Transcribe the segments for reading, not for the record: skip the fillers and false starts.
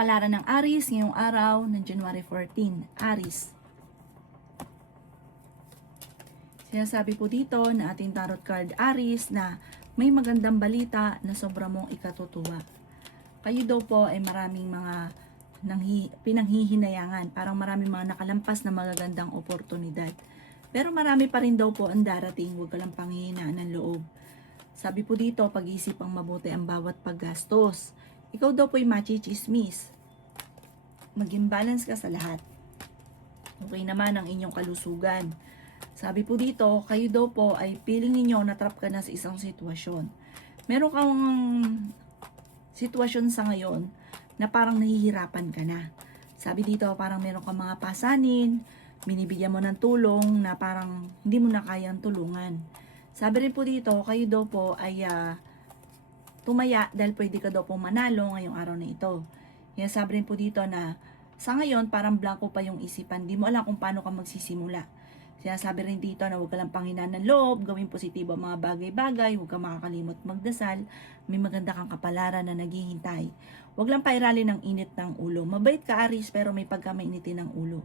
kapalaran ng Aries ngayong araw ng January 14. Aries. Sinasabi po dito na ating tarot card Aries na may magandang balita na sobra mong ikatutuwa. Kayo daw po ay maraming mga pinanghihinayangan, parang maraming mga nakalampas na magagandang oportunidad. Pero marami pa rin daw po ang darating, huwag ka lang panghihinaan ng loob. Sabi po dito, pag-isip ang mabuti ang bawat paggastos. Ikaw daw po ay machichismis. Maging balance ka sa lahat. Okay naman ang inyong kalusugan. Sabi po dito, kayo daw po ay feeling ninyo na-trap ka na sa isang sitwasyon. Meron kang sitwasyon sa ngayon na parang nahihirapan ka na. Sabi dito, parang meron kang mga pasanin, binibigyan mo ng tulong na parang hindi mo na kayang tulungan. Sabi rin po dito, kayo daw po ay tumaya dahil pwede ka daw po manalo ngayong araw na ito. Yan, sabi rin po dito na sa ngayon parang blanco pa yung isipan, di mo alam kung paano ka magsisimula. Sinasabi rin dito na huwag ka lang panghinaan ng loob, gawin positibo ang mga bagay-bagay, huwag ka makakalimot magdasal, may maganda kang kapalaran na naghihintay. Huwag lang pairalin ng init ng ulo. Mabait ka Aries pero may pagkamainitin ng ulo.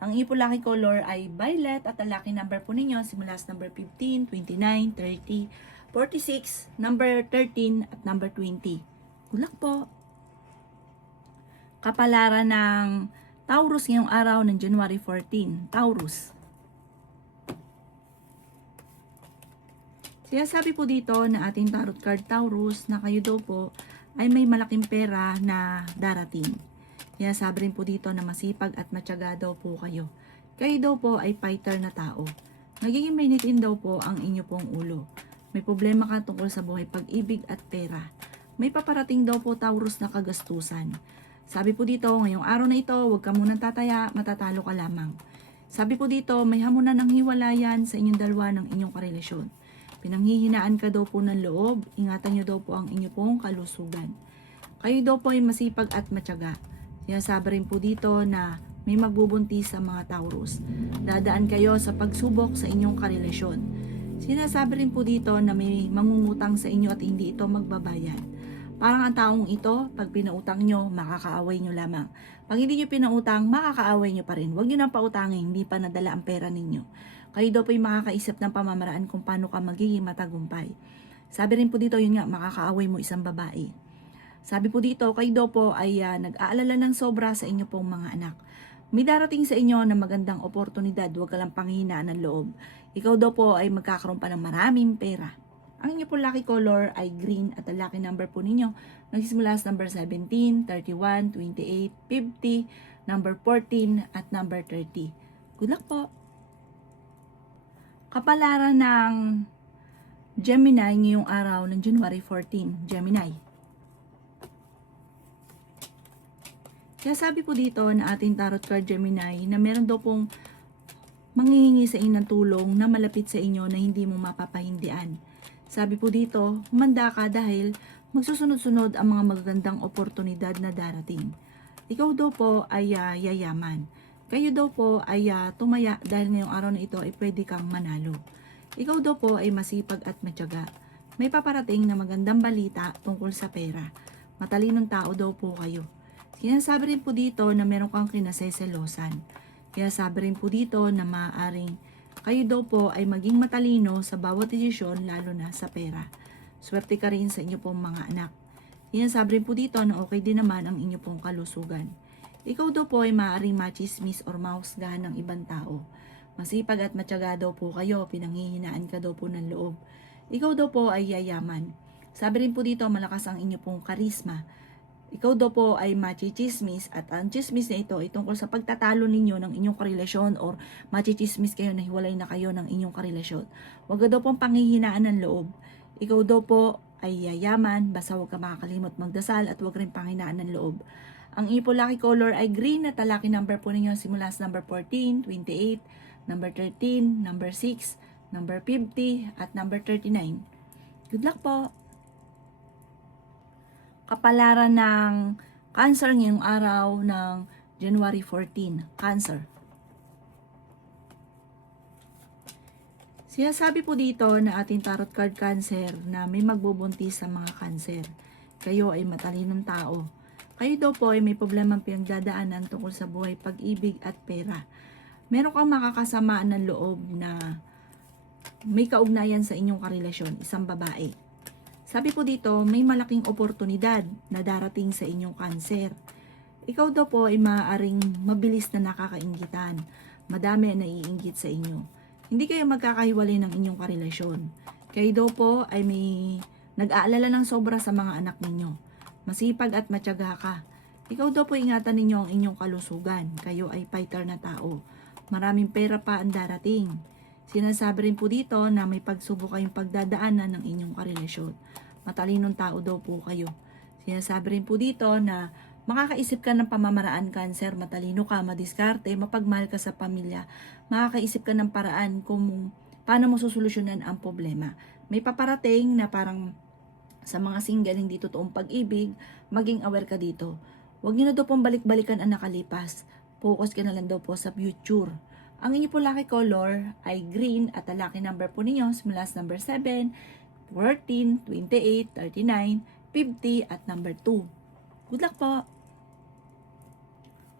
Ang ipo lucky color ay violet at ang lucky number po ninyo simula sa number 15, 29, 30, 46, number 13 at number 20. Good luck po! Kapalaran ng Taurus ngayong araw ng January 14. Taurus. Sinasabi po dito na ating tarot card Taurus na kayo daw po ay may malaking pera na darating. Sinasabi rin po dito na masipag at matyaga daw po kayo. Kayo daw po ay fighter na tao. Nagiging mainitin daw po ang inyo pong ulo. May problema ka tungkol sa buhay, pag-ibig at pera. May paparating daw po Taurus na kagastusan. Sabi po dito, ngayong araw na ito, huwag ka munang tataya, matatalo ka lamang. Sabi po dito, may hamunan ng hiwalayan sa inyong dalawa ng inyong karelasyon. Pinanghihinaan ka daw po ng loob, ingatan nyo daw po ang inyong pong kalusugan. Kayo daw po ay masipag at matyaga. Sinasabi rin po dito na may magbubuntis sa mga Taurus. Dadaan kayo sa pagsubok sa inyong karelasyon. Sinasabi rin po dito na may mangungutang sa inyo at hindi ito magbabayad. Parang ang taong ito, pag pinautang nyo, makakaaway nyo lamang. Pag hindi nyo pinautang, makakaaway nyo pa rin. Huwag nyo nang pautangin, hindi pa nadala ang pera ninyo. Kayo daw po ay makakaisip ng pamamaraan kung paano ka magiging matagumpay. Sabi rin po dito, yun nga, makakaaway mo isang babae. Sabi po dito, kayo daw po ay nag-aalala ng sobra sa inyo pong mga anak. May darating sa inyo na magandang oportunidad, huwag ka lang panghinaan ng loob. Ikaw daw po ay magkakaroon pa ng maraming pera. Ang inyo po lucky color ay green at ang lucky number po ninyo nagsisimula sa number 17, 31, 28, 50, number 14 at number 30. Good luck po! Kapalaran ng Gemini ngayong araw ng January 14. Gemini. Kaya sabi po dito na ating tarot card Gemini na meron daw pong manghihingi sa inyo ng tulong na malapit sa inyo na hindi mo mapapahindian. Sabi po dito, humanda ka dahil magsusunod-sunod ang mga magagandang oportunidad na darating. Ikaw daw po ay yayaman. Kayo daw po ay tumaya dahil ngayong araw na ito ay pwede kang manalo. Ikaw daw po ay masipag at matyaga. May paparating na magandang balita tungkol sa pera. Matalinong tao daw po kayo. Sinasabi rin po dito na meron kang kinaseselosan. Kaya sabi rin po dito na maaaring kayo daw po ay maging matalino sa bawat desisyon lalo na sa pera. Swerte ka rin sa inyo pong mga anak. Sinasabi rin po dito na okay din naman ang inyo pong kalusugan. Ikaw daw po ay maaaring machismis or mahusgahan ng ibang tao. Masipag at matyaga daw po kayo, pinanghihinaan ka daw po ng loob. Ikaw daw po ay yayaman. Sabi rin po dito malakas ang inyo pong karisma. Ikaw daw po ay machichismis at ang chismis na ito ay tungkol sa pagtatalo ninyo ng inyong karelasyon or machichismis kayo na hiwalay na kayo ng inyong karelasyon. Huwag ka daw pong panghihinaan ng loob. Ikaw daw po ay yayaman, basta huwag ka makakalimot magdasal at huwag rin panghinaan ng loob. Ang ipo lucky color ay green at ang lucky number po ninyo simula sa number 14, 28, number 13, number 6, number 50 at number 39. Good luck po! Kapalaran ng Cancer ngayong araw ng January 14. Cancer. Sinasabi po dito na ating tarot card Cancer na may magbubuntis sa mga Cancer. Kayo ay matalinong tao. Kayo daw po ay may problemang pinagdadaanan tungkol sa buhay, pag-ibig at pera. Meron kang makakasamaan ng loob na may kaugnayan sa inyong karelasyon, isang babae. Sabi po dito, may malaking oportunidad na darating sa inyong cancer. Ikaw daw po ay maaaring mabilis na nakakainggitan. Madami ang naiinggit sa inyo. Hindi kayo magkakahiwalay ng inyong karelasyon. Kayo daw po ay may nag-aalala ng sobra sa mga anak ninyo. Masipag at matyaga ka. Ikaw daw po ingatan ninyo ang inyong kalusugan. Kayo ay fighter na tao. Maraming pera pa ang darating. Sinasabi rin po dito na may pagsubok kayong pagdadaanan ng inyong karelasyon. Matalinong tao daw po kayo. Sinasabi rin po dito na makakaisip ka ng pamamaraan, Cancer, matalino ka, madiskarte, mapagmahal ka sa pamilya. Makakaisip ka ng paraan kung paano mo susolusyonan ang problema. May paparating na parang sa mga single, hindi totoong pag-ibig, maging aware ka dito. Huwag niyo na daw pong balik-balikan ang nakalipas. Focus ka na lang daw po sa future. Ang inyo po lucky color ay green at ang lucky number po ninyo simula sa number 7, 14, 28, 39, 50 at number 2. Good luck po!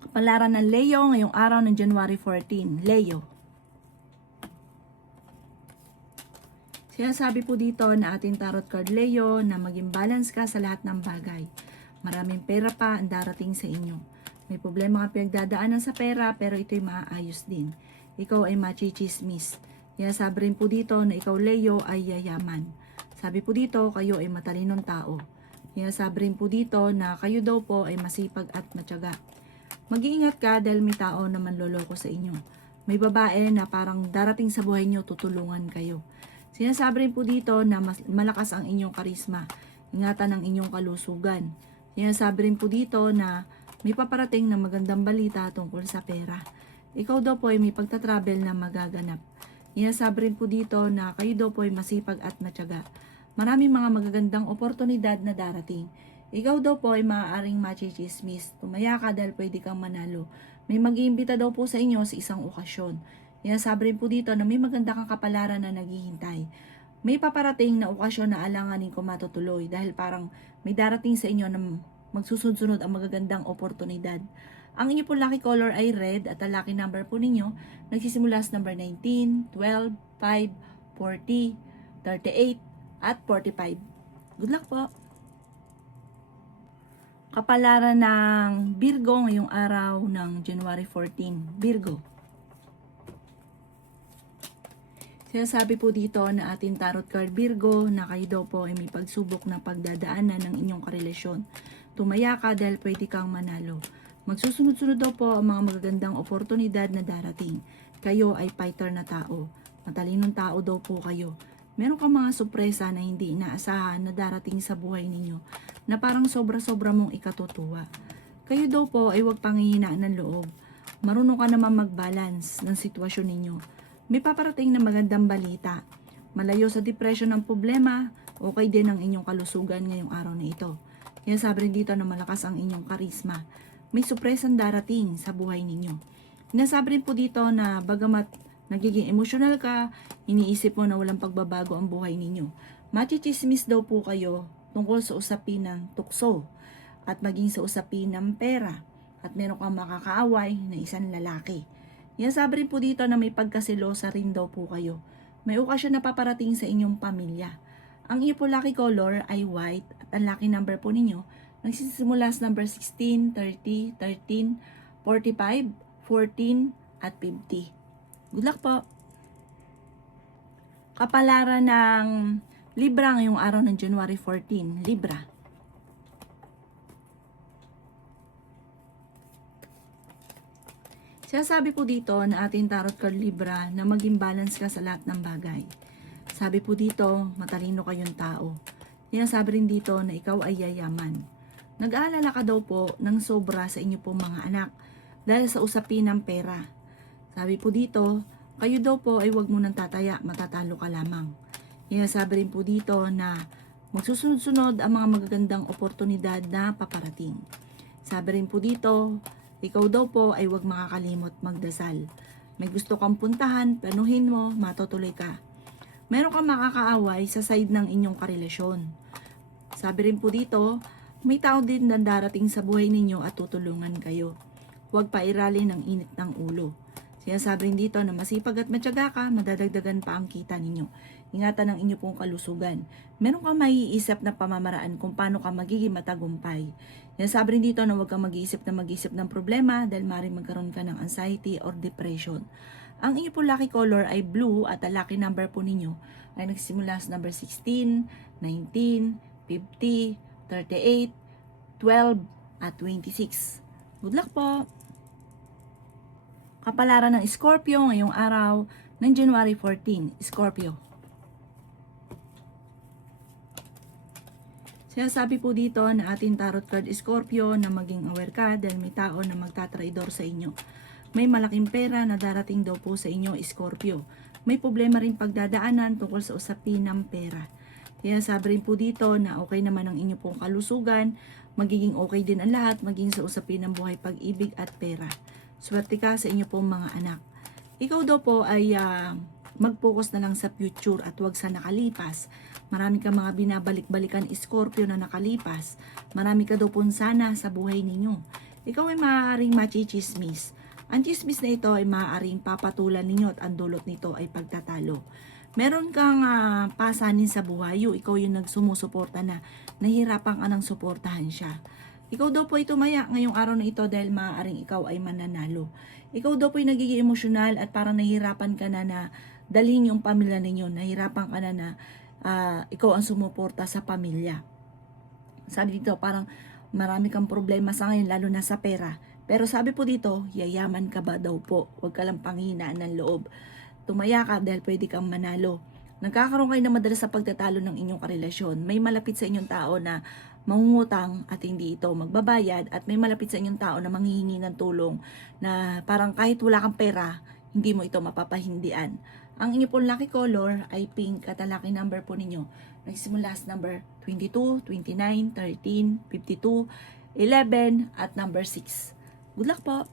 Kapalaran ng Leo ngayong araw ng January 14. Leo. Sinasabi po dito na ating tarot card Leo na maging balance ka sa lahat ng bagay. Maraming pera pa ang darating sa inyo. May problema ka pinagdadaanan sa pera pero ito'y maaayos din. Ikaw ay machichismis. Sinasabi rin po dito na ikaw Leo ay yayaman. Sabi po dito kayo ay matalinong tao. Sinasabi rin po dito na kayo daw po ay masipag at matyaga. Mag-iingat ka dahil may tao na manloloko sa inyo. May babae na parang darating sa buhay niyo, tutulungan kayo. Sinasabi rin po dito na malakas ang inyong karisma. Ingatan ang inyong kalusugan. Sinasabi rin po dito na may paparating na magandang balita tungkol sa pera. Ikaw daw po ay may pagtatravel na magaganap. Sinasabi rin po dito na kayo daw po ay masipag at matyaga. Maraming mga magagandang oportunidad na darating. Ikaw daw po ay maaaring machichismis. Tumaya ka dahil pwede kang manalo. May mag-iimbita daw po sa inyo sa isang okasyon. Sinasabi rin po dito na may maganda kang kapalaran na naghihintay. May paparating na okasyon na alanganin ko matutuloy dahil parang may darating sa inyo na magsusunod-sunod ang magagandang oportunidad. Ang inyo po lucky color ay red at ang lucky number po ninyo nagsisimula sa number 19, 12, 5, 40, 38 at 45. Good luck po! Kapalaran ng Virgo ngayong araw ng January 14. Virgo. Sinasabi po dito na ating tarot card Virgo na kayo daw po ay may pagsubok na pagdadaanan ng inyong karelasyon. Tumaya ka dahil pwede kang manalo. Magsusunod-sunod daw po ang mga magagandang oportunidad na darating. Kayo ay fighter na tao. Matalinong tao daw po kayo. Meron kang mga sorpresa na hindi inaasahan na darating sa buhay ninyo na parang sobra-sobra mong ikatutuwa. Kayo daw po ay huwag panghihinaan ng loob. Marunong ka naman mag-balance ng sitwasyon ninyo. May paparating na magandang balita. Malayo sa depression ng problema, okay din ang inyong kalusugan ngayong araw na ito. Yan sabi rin dito na malakas ang inyong karisma. May sorpresang darating sa buhay ninyo. Nasabi rin po dito na bagamat nagiging emosyonal ka, iniisip mo na walang pagbabago ang buhay ninyo. Machichismis daw po kayo tungkol sa usapin ng tukso at maging sa usapin ng pera at meron kang makakaaway na isang lalaki. Yan sabi rin po dito na may pagkasilosa rin daw po kayo. May okasyon na paparating sa inyong pamilya. Ang iyo po lucky color ay white at ang lucky number po ninyo nagsisimula sa number 16, 30, 13, 45, 14 at 50. Good luck po! Kapalaran ng Libra ngayong araw ng January 14. Libra. Sinasabi po dito na ating tarot card Libra na maging balance ka sa lahat ng bagay. Sabi po dito, matalino kayong tao. Sinasabi rin dito na ikaw ay yayaman. Nag-aalala ka daw po ng sobra sa inyo pong mga anak dahil sa usapin ng pera. Sabi po dito, kayo daw po ay huwag mo nang tataya, matatalo ka lamang. Sinasabi rin po dito na magsusunod-sunod ang mga magagandang oportunidad na paparating. Sabi rin po dito, ikaw daw po ay huwag makakalimot magdasal. May gusto kang puntahan, planuhin mo, matutuloy ka. Meron kang makakaaway sa side ng inyong karelasyon. Sabi rin po dito, May tao din na darating sa buhay ninyo at tutulungan kayo. Huwag pairalin ng init ng ulo. Sinasabi rin dito na masipag at matyaga ka, madadagdagan pa ang kita ninyo. Ingatan ang inyo pong kalusugan. Meron kang maiisip na pamamaraan kung paano ka magiging matagumpay. Sinasabi rin dito na huwag kang mag-iisip ng problema dahil maaaring magkaroon ka ng anxiety or depression. Ang inyo pong lucky color ay blue at ang lucky number po ninyo ay nagsimula sa number 16, 19, 50, 38, 12, at 26. Good luck po! Kapalaran ng Scorpio ngayong araw ng January 14, Scorpio. Sinasabi po dito na ating tarot card Scorpio na maging aware ka dahil may tao na magtatraidor sa inyo. May malaking pera na darating daw po sa inyo, Scorpio. May problema rin pagdadaanan tungkol sa usapin ng pera. Kaya sabi rin po dito na okay naman ang inyo pong kalusugan, magiging okay din ang lahat, maging sa usapin ng buhay, pag-ibig at pera. Swerte ka sa inyo pong mga anak. Ikaw daw po ay mag-focus na lang sa future at wag sa nakalipas. Marami ka mga binabalik-balikan Scorpio na nakalipas. Marami ka daw po sana sa buhay ninyo. Ikaw ay maaaring machichismis. Ang chismis na ito ay maaaring papatulan ninyo at ang dulot nito ay pagtatalo. Meron kang pasanin sa buhay, ikaw yung nagsumusuporta na nahihirapan ka ng suportahan siya. Ikaw daw po ay tumaya ngayong araw na ito dahil maaaring ikaw ay mananalo. Ikaw daw po ay nagiging emosyonal at parang nahihirapan ka na dalhin yung pamilya ninyo. Nahihirapan ka na ikaw ang sumuporta sa pamilya. Sabi dito parang marami kang problema sa ngayon lalo na sa pera. Pero sabi po dito, yayaman ka ba daw po? Huwag ka lang panghinaan ng loob. Tumaya ka dahil pwede kang manalo. Nagkakaroon kayo na madalas sa pagtatalo ng inyong karelasyon. May malapit sa inyong tao na mangungutang at hindi ito magbabayad at may malapit sa inyong tao na manghihingi ng tulong na parang kahit wala kang pera, hindi mo ito mapapahindian. Ang inyo pong lucky color ay pink at ang lucky number po ninyo nagsimula sa number 22, 29, 13, 52, 11 at number 6. Good luck po!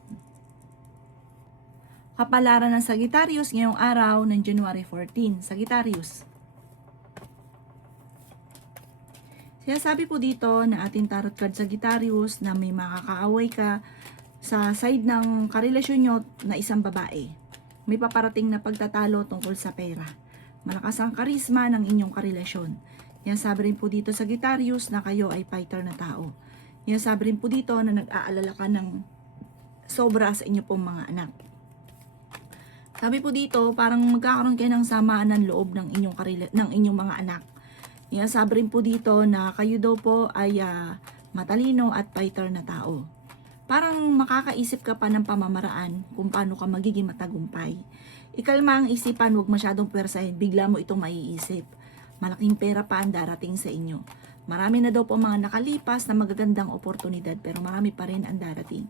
Kapalaran ng Sagittarius ngayong araw ng January 14. Sagittarius. Sinasabi po dito na ating tarot card Sagittarius na may makakaaway ka sa side ng karelasyon nyo na isang babae. May paparating na pagtatalo tungkol sa pera. Malakas ang karisma ng inyong karelasyon. Sinasabi rin po dito Sagittarius na kayo ay fighter na tao. Sinasabi rin po dito na nag-aalala ka ng sobra sa inyo pong mga anak. Sabi po dito parang magkakaroon kayo ng samaan ng loob ng inyong mga anak. Sabi rin po dito na kayo daw po ay matalino at fighter na tao. Parang makakaisip ka pa ng pamamaraan kung paano ka magiging matagumpay. Ikalma ang isipan, huwag masyadong pwersahin, bigla mo itong maiisip. Malaking pera pa ang darating sa inyo. Marami na daw po mga nakalipas na magagandang oportunidad pero marami pa rin ang darating.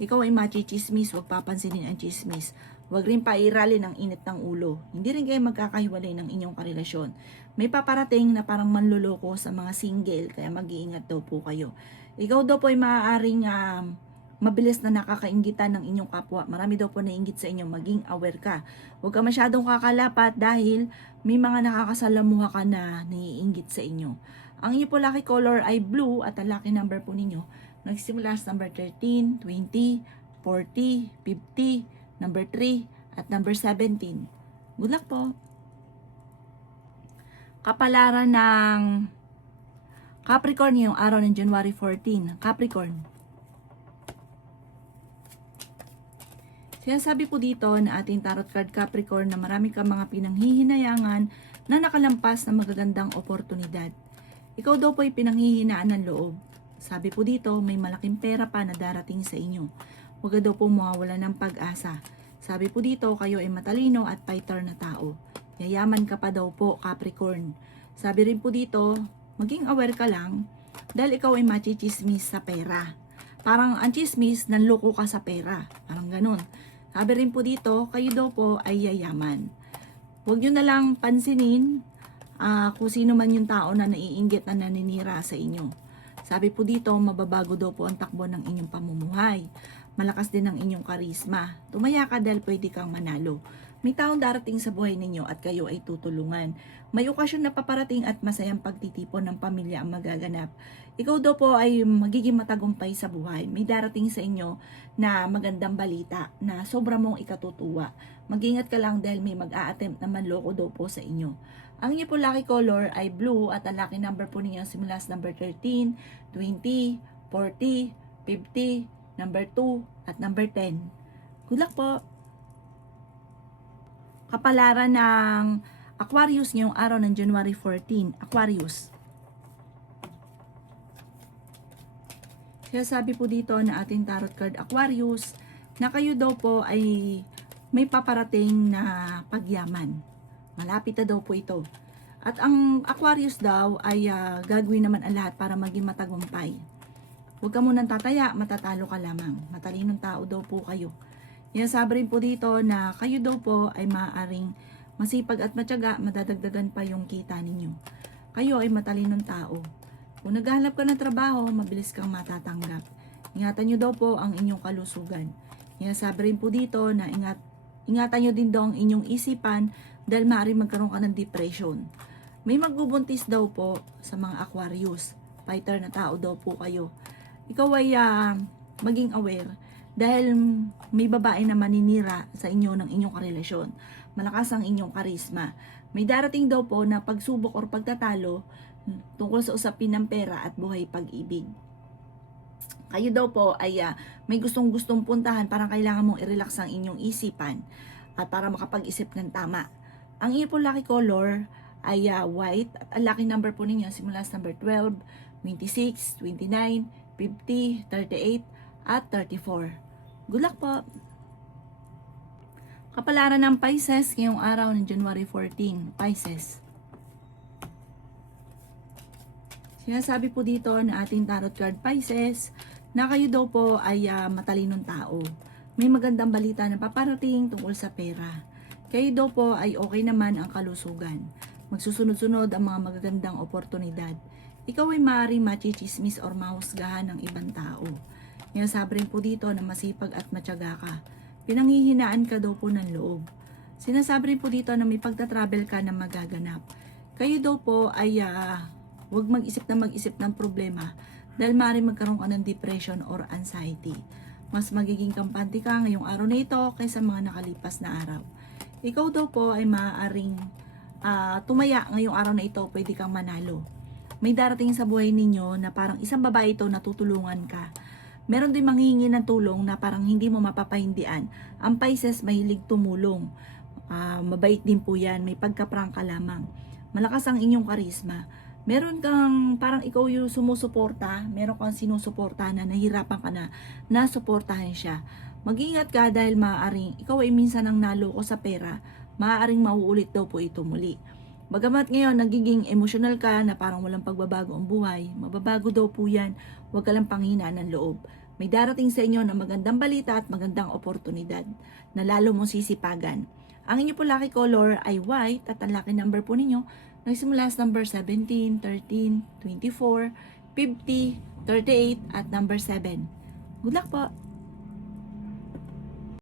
Ikaw ay machichismis, huwag papansinin ang chismis. Huwag rin pairalin ang init ng ulo. Hindi rin kayo magkakahiwalay ng inyong karelasyon. May paparating na parang manluloko sa mga single, kaya mag-iingat daw po kayo. Ikaw daw po ay maaaring mabilis na nakakainggitan ng inyong kapwa. Marami daw po nainggit sa inyo, maging aware ka. Huwag ka masyadong kakalapat dahil may mga nakakasalamuha ka na naiinggit sa inyo. Ang inyo po lucky color ay blue at ang lucky number po ninyo nagsimula sa number 13, 20, 40, 50, number 3, at number 17. Good luck po! Kapalaran ng Capricorn ngayong araw ng January 14. Capricorn. Sinasabi po dito na ating tarot card Capricorn na marami kang mga pinanghihinayangan na nakalampas na magagandang oportunidad. Ikaw daw po ay pinanghihinaan ng loob. Sabi po dito, may malaking pera pa na darating sa inyo. Huwag daw po mawawala ng pag-asa. Sabi po dito, kayo ay matalino at fighter na tao. Yayaman ka pa daw po, Capricorn. Sabi rin po dito, maging aware ka lang dahil ikaw ay machichismis sa pera. Parang ang chismis, nanloko ka sa pera. Parang ganun. Sabi rin po dito, kayo daw po ay yayaman. Huwag nyo na lang pansinin kung sino man yung tao na naiinggit na naninira sa inyo. Sabi po dito, mababago daw po ang takbo ng inyong pamumuhay. Malakas din ang inyong karisma. Tumaya ka dahil pwede kang manalo. May taong darating sa buhay ninyo at kayo ay tutulungan. May okasyon na paparating at masayang pagtitipon ng pamilya ang magaganap. Ikaw daw po ay magiging matagumpay sa buhay. May darating sa inyo na magandang balita na sobra mong ikatutuwa. Mag-ingat ka lang dahil may mag-a-attempt na manloko daw po sa inyo. Ang inyo po lucky color ay blue at ang lucky number po ninyo simula sa number 13, 20, 40, 50, number 2 at number 10. Good luck po! Kapalaran ng Aquarius ngayong araw ng January 14. Aquarius. Kaya sabi po dito na ating tarot card Aquarius na kayo daw po ay may paparating na pagyaman. Malapit na daw po ito. At ang Aquarius daw ay gagawin naman ang lahat para maging matagumpay. Huwag ka munang tataya, matatalo ka lamang. Matalinong tao daw po kayo. Sabi rin po dito na kayo daw po ay maaaring masipag at matyaga, madadagdagan pa yung kita ninyo. Kayo ay matalinong tao. Kung naghahanap ka ng trabaho, mabilis kang matatanggap. Ingatan nyo daw po ang inyong kalusugan. Sabi rin po dito na ingatan nyo din daw ang inyong isipan dahil maaaring magkaroon ka ng depression. May magbubuntis daw po sa mga Aquarius. Fighter na tao daw po kayo. Ikaw ay maging aware dahil may babae na maninira sa inyo ng inyong karelasyon. Malakas ang inyong karisma. May darating daw po na pagsubok or pagtatalo tungkol sa usapin ng pera at buhay pag-ibig. Kayo daw po ay may gustong-gustong puntahan, parang kailangan mong i-relax ang inyong isipan at para makapag-isip ng tama. Ang iyo po lucky color ay white at ang lucky number po ninyo simula sa number 12, 26, 29, 50, 38 at 34. Good luck po! Kapalaran ng Pisces ngayong araw ng January 14. Pisces. Sinasabi po dito na ating tarot card Pisces na kayo daw po ay matalinong tao. May magandang balita na paparating tungkol sa pera. Kayo daw po ay okay naman ang kalusugan. Magsusunod-sunod ang mga magagandang oportunidad. Ikaw ay maaaring machichismis or mahusgahan ng ibang tao. Sabi rin po dito na masipag at matyaga ka. Pinanghihinaan ka daw po ng loob. Sinasabi rin po dito na may pagta-travel ka na magaganap. Kayo daw po ay huwag mag-isip ng problema dahil maaaring magkaroon ka ng depression or anxiety. Mas magiging kampante ka ngayong araw na ito kaysa mga nakalipas na araw. Ikaw daw po ay maaaring tumaya ngayong araw na ito, pwede kang manalo. May darating sa buhay ninyo na parang isang babae ito na tutulungan ka. Meron din manghihingi ng tulong na parang hindi mo mapapahindian. Ang Pisces mahilig tumulong. Mabait din po yan. May pagkaprangka lamang. Malakas ang inyong karisma. Meron kang parang ikaw yung sumusuporta. Meron kang sinusuporta na nahirapan ka na nasuportahan siya. Mag-ingat ka dahil maaaring ikaw ay minsan ang naloko sa pera. Maaaring mauulit daw po ito muli. Bagamat ngayon nagiging emotional ka na parang walang pagbabago ang buhay, mababago daw po yan. Huwag ka lang panghinaan ng loob. May darating sa inyo na magandang balita at magandang oportunidad na lalo mong sisipagan. Ang inyo po lucky color ay white at ang lucky number po ninyo nagsimula sa number 17, 13, 24, 50, 38 at number 7. Good luck po!